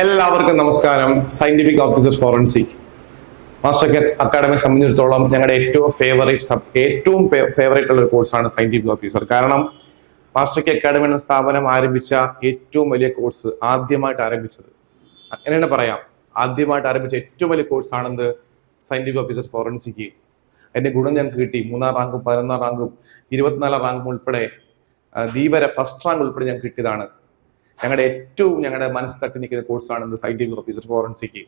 എല്ലാവർക്കും നമസ്കാരം. Scientific officer forensic master അക്കാഡമിയെ സംബന്ധിച്ചിടത്തോളം ഞങ്ങളുടെ ഏറ്റവും ഫേവറേറ്റ് സബ് ഏറ്റവും ഫേവറേറ്റ് ഉള്ള ഒരു കോഴ്സാണ് സയന്റിഫിക് ഓഫീസർ കാരണം മാസ്റ്റർ കെ അക്കാഡമി എന്ന സ്ഥാപനം ആരംഭിച്ച ഏറ്റവും വലിയ കോഴ്സ് ആദ്യമായിട്ട് ആരംഭിച്ചത്. അങ്ങനെയാണ് പറയാം. ആദ്യമായിട്ട് ആരംഭിച്ച ഏറ്റവും വലിയ കോഴ്സാണെന്ത് സയന്റിഫിക് ഓഫീസർ ഫോറൻസിക് അതിന്റെ ഗുണം ഞങ്ങൾക്ക് കിട്ടി. മൂന്നാം റാങ്കും പതിനൊന്നാം റാങ്കും ഇരുപത്തിനാലാം റാങ്കും ഉൾപ്പെടെ ദീപര ഫസ്റ്റ് റാങ്ക് ഉൾപ്പെടെ ഞങ്ങൾക്ക് കിട്ടിയതാണ്. ഞങ്ങളുടെ ഏറ്റവും ഞങ്ങളുടെ മനസ്സ് തട്ടി നിൽക്കുന്ന കോഴ്സാണ് സയന്റിഫിക് ഓഫീസർ ഫോറൻസിക്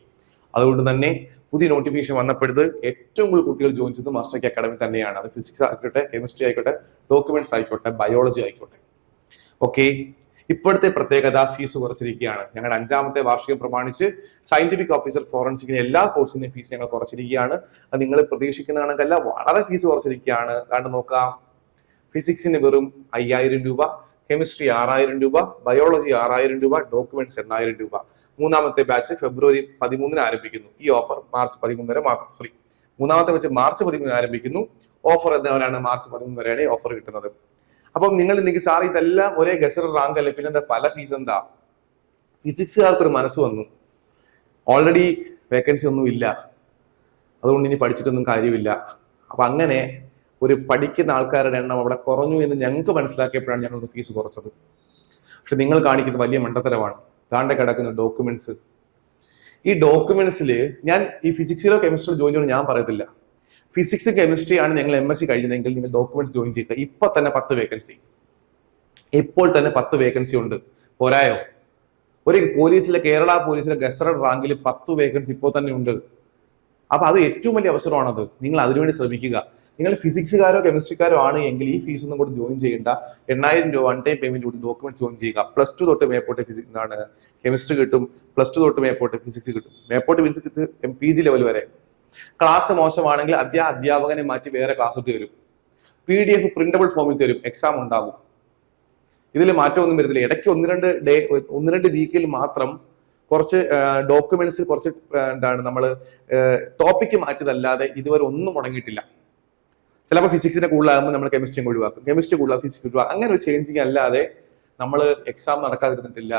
അതുകൊണ്ട് തന്നെ പുതിയ നോട്ടിഫിക്കേഷൻ വന്നപ്പോഴത് ഏറ്റവും കൂടുതൽ കുട്ടികൾ ജോയിൻ ചെയ്തത് മാസ്റ്റർ കെ അക്കാഡമി തന്നെയാണ്. അത് ഫിസിക്സ് ആയിക്കോട്ടെ കെമിസ്ട്രി ആയിക്കോട്ടെ ഡോക്യുമെന്റ്സ് ആയിക്കോട്ടെ ബയോളജി ആയിക്കോട്ടെ. ഓക്കെ ഇപ്പോഴത്തെ പ്രത്യേകത ഫീസ് കുറച്ചിരിക്കുകയാണ്. ഞങ്ങളുടെ അഞ്ചാമത്തെ വാർഷികം പ്രമാണിച്ച് സയന്റിഫിക് ഓഫീസർ ഫോറൻസിക്കിന് എല്ലാ കോഴ്സിന്റെയും ഫീസ് ഞങ്ങൾ കുറച്ചിരിക്കുകയാണ്. അത് നിങ്ങൾ പ്രതീക്ഷിക്കുന്ന കണക്കല്ല വളരെ ഫീസ് കുറച്ചിരിക്കുകയാണ്. കാരണം നോക്കാം ഫിസിക്സിന് വെറും അയ്യായിരം രൂപ കെമിസ്ട്രി ആറായിരം രൂപ ബയോളജി ആറായിരം രൂപ ഡോക്യുമെന്റ്സ് എണ്ണായിരം രൂപ. മൂന്നാമത്തെ ബാച്ച് ഫെബ്രുവരി പതിമൂന്നിന് ആരംഭിക്കുന്നു. ഈ ഓഫർ മാർച്ച് പതിമൂന്ന് വരെ മാത്രം സോറി മൂന്നാമത്തെ ബാച്ച് മാർച്ച് പതിമൂന്നിന് ആരംഭിക്കുന്നു. ഓഫർ എന്നവരാണ് മാർച്ച് പതിമൂന്ന് വരെയാണ് ഓഫർ കിട്ടുന്നത്. അപ്പം നിങ്ങൾ ഇന്നെങ്കിൽ സാർ ഇതെല്ലാം ഒരേ ഗസർ റാങ്ക് അല്ലേ? പിന്നെ പല ഫീസ് എന്താ? ഫിസിക്സുകാർക്ക് ഒരു മനസ്സ് വന്നു. ഓൾറെഡി വേക്കൻസി ഒന്നും ഇല്ല അതുകൊണ്ട് ഇനി പഠിച്ചിട്ടൊന്നും കാര്യമില്ല. അപ്പൊ അങ്ങനെ ഒരു പഠിക്കുന്ന ആൾക്കാരുടെ എണ്ണം അവിടെ കുറഞ്ഞു എന്ന് ഞങ്ങൾക്ക് മനസ്സിലാക്കിയപ്പോഴാണ് ഞങ്ങൾ ഫീസ് കുറച്ചത്. പക്ഷെ നിങ്ങൾ കാണിക്കുന്നത് വലിയ മണ്ടത്തരമാണ്. താണ്ടെ കിടക്കുന്ന ഡോക്യുമെന്റ്സ് ഈ ഡോക്യുമെന്റ്സിൽ ഞാൻ ഈ ഫിസിക്സിലോ കെമിസ്ട്രിയിലോ ജോയിൻ ചെയ്യണം ഞാൻ പറയത്തില്ല. ഫിസിക്സ് കെമിസ്ട്രി ആണ് നിങ്ങൾ എം എസ് സി കഴിഞ്ഞതെങ്കിൽ നിങ്ങൾ ഡോക്യുമെന്റ്സ് ജോയിൻ ചെയ്യുക ഇപ്പൊ തന്നെ പത്ത് വേക്കൻസി ഇപ്പോൾ തന്നെ പത്ത് വേക്കൻസി ഉണ്ട്. പോരായോ? ഒരു പോലീസിലെ കേരള പോലീസിലെ ഗസറഡ് റാങ്കിൽ പത്ത് വേക്കൻസി ഇപ്പോൾ തന്നെ ഉണ്ട്. അപ്പൊ അത് ഏറ്റവും വലിയ അവസരമാണത്. നിങ്ങൾ അതിനുവേണ്ടി ശ്രമിക്കുക. നിങ്ങൾ ഫിസിക്സുകാരോ കെമിസ്ട്രിക്കാരോ ആണ് എങ്കിൽ ഈ ഫീസ് ഒന്നും കൂടി ജോയിൻ ചെയ്യേണ്ട. എണ്ണായിരം രൂപ വൺ ടൈം പേയ്മെന്റ് കൂടി ഡോക്യുമെന്റ് ജോയിൻ ചെയ്യുക. പ്ലസ് ടു തൊട്ട് മേപ്പോട്ട് ഫിസിക്സ് എന്താണ് കെമിസ്ട്രി കിട്ടും. പ്ലസ് ടു തൊട്ട് മേപ്പോട്ട് ഫിസിക്സ് കിട്ടും. മേപ്പോട്ട് physics M P G level വരെ. ക്ലാസ് മോശമാണെങ്കിൽ അധ്യാ അധ്യാപകനെ മാറ്റി വേറെ ക്ലാസ് ഇട്ട് തരും. പി ഡി എഫ് പ്രിന്റബിൾ ഫോമിൽ തരും. എക്സാം ഉണ്ടാകും. ഇതിൽ മാറ്റമൊന്നും വരുന്നില്ല. ഇടയ്ക്ക് ഒന്ന് രണ്ട് ഡേ ഒന്ന് രണ്ട് വീക്കിൽ മാത്രം കുറച്ച് ഡോക്യുമെന്റ്സ് കുറച്ച് എന്താണ് നമ്മൾ ടോപ്പിക്ക് മാറ്റിയതല്ലാതെ ഇതുവരെ ഒന്നും മുടങ്ങിയിട്ടില്ല. ചിലപ്പോൾ ഫിസിക്സിന്റെ കൂടുതലാകുമ്പോൾ നമ്മൾ കെമിസ്ട്രിയും ഒഴിവാക്കും. കെമിസ്ട്രി കൂടുതലാകും ഫിസിക്സ് ഒഴിവാക്കും. അങ്ങനെ ഒരു ചേഞ്ചിങ് അല്ലാതെ നമ്മൾ എക്സാം നടക്കാതിരുന്നിട്ടില്ല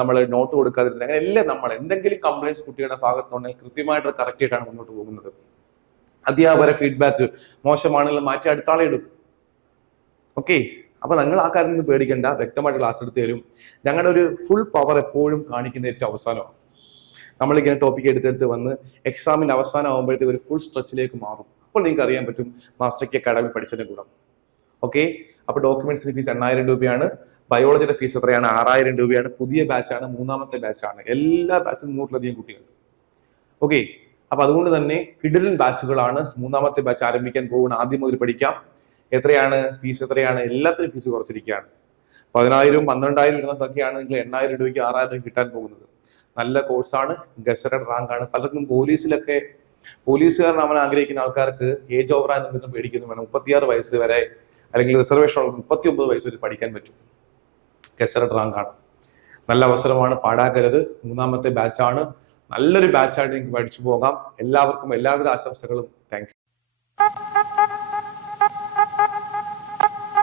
നമ്മൾ നോട്ട് കൊടുക്കാതിരുന്നില്ല അങ്ങനെ എല്ലാം നമ്മൾ എന്തെങ്കിലും കംപ്ലൈൻസ് കുട്ടികളുടെ ഭാഗത്തുണ്ടെങ്കിൽ കൃത്യമായിട്ട് കറക്റ്റ് ആയിട്ടാണ് മുന്നോട്ട് പോകുന്നത്. അധ്യാപകരെ ഫീഡ്ബാക്ക് മോശമാണെങ്കിൽ മാറ്റി അടുത്താളെ ഇടും. ഓക്കെ അപ്പൊ നിങ്ങൾ ആ കാര്യം പേടിക്കണ്ട. വ്യക്തമായിട്ട് ക്ലാസ് എടുത്ത് തരും. ഞങ്ങളുടെ ഒരു ഫുൾ പവർ എപ്പോഴും കാണിക്കുന്ന ഏറ്റവും അവസാനമാണ്. നമ്മളിങ്ങനെ ടോപ്പിക് എടുത്തെടുത്ത് വന്ന് എക്സാമിന്റെ അവസാനം ആകുമ്പോഴത്തേക്ക് ഒരു ഫുൾ സ്ട്രെച്ചിലേക്ക് മാറും. അപ്പോൾ നിങ്ങൾക്ക് അറിയാൻ പറ്റും മാസ്റ്റർക്ക് അക്കാഡമി പഠിച്ചതിന്റെ ഗുണം. ഓക്കെ അപ്പൊ ഡോക്യുമെന്റ്സിന് ഫീസ് എണ്ണായിരം രൂപയാണ്. ബയോളജിയുടെ ഫീസ് എത്രയാണ്? ആറായിരം രൂപയാണ്. പുതിയ ബാച്ചാണ് മൂന്നാമത്തെ ബാച്ചാണ് എല്ലാ ബാച്ചും നൂറിലധികം കുട്ടികൾ. ഓക്കെ അപ്പൊ അതുകൊണ്ട് തന്നെ കിഡിലൻ ബാച്ചുകളാണ് മൂന്നാമത്തെ ബാച്ച് ആരംഭിക്കാൻ പോകുന്ന ആദ്യം മുതൽ പഠിക്കാം. എത്രയാണ്? ഫീസ് എത്രയാണ്? എല്ലാത്തിനും ഫീസ് കുറച്ചിരിക്കുകയാണ്. പതിനായിരം പന്ത്രണ്ടായിരം ഇരുന്നതൊക്കെയാണ് നിങ്ങൾ എണ്ണായിരം രൂപയ്ക്ക് ആറായിരം രൂപ കിട്ടാൻ പോകുന്നത്. നല്ല കോഴ്സാണ് റാങ്ക് ആണ്. പലർക്കും പോലീസിലൊക്കെ പോലീസുകാരനാവാൻ ആഗ്രഹിക്കുന്ന ആൾക്കാർക്ക് ഏജ് ഓവർ എന്നൊന്നും പേടിക്കുന്നു. വേണം മുപ്പത്തിയാറ് വയസ്സ് വരെ അല്ലെങ്കിൽ റിസർവേഷൻ ഉള്ള മുപ്പത്തി ഒമ്പത് വയസ്സ് വരെ പഠിക്കാൻ പറ്റും. കെസറ റാങ്ക് ആണ്. നല്ല അവസരമാണ്. പാടാക്കരുത്. മൂന്നാമത്തെ ബാച്ചാണ് നല്ലൊരു ബാച്ചായിട്ട് നിങ്ങൾക്ക് പഠിച്ചു പോകാം. എല്ലാവർക്കും എല്ലാവിധ ആശംസകളും. താങ്ക്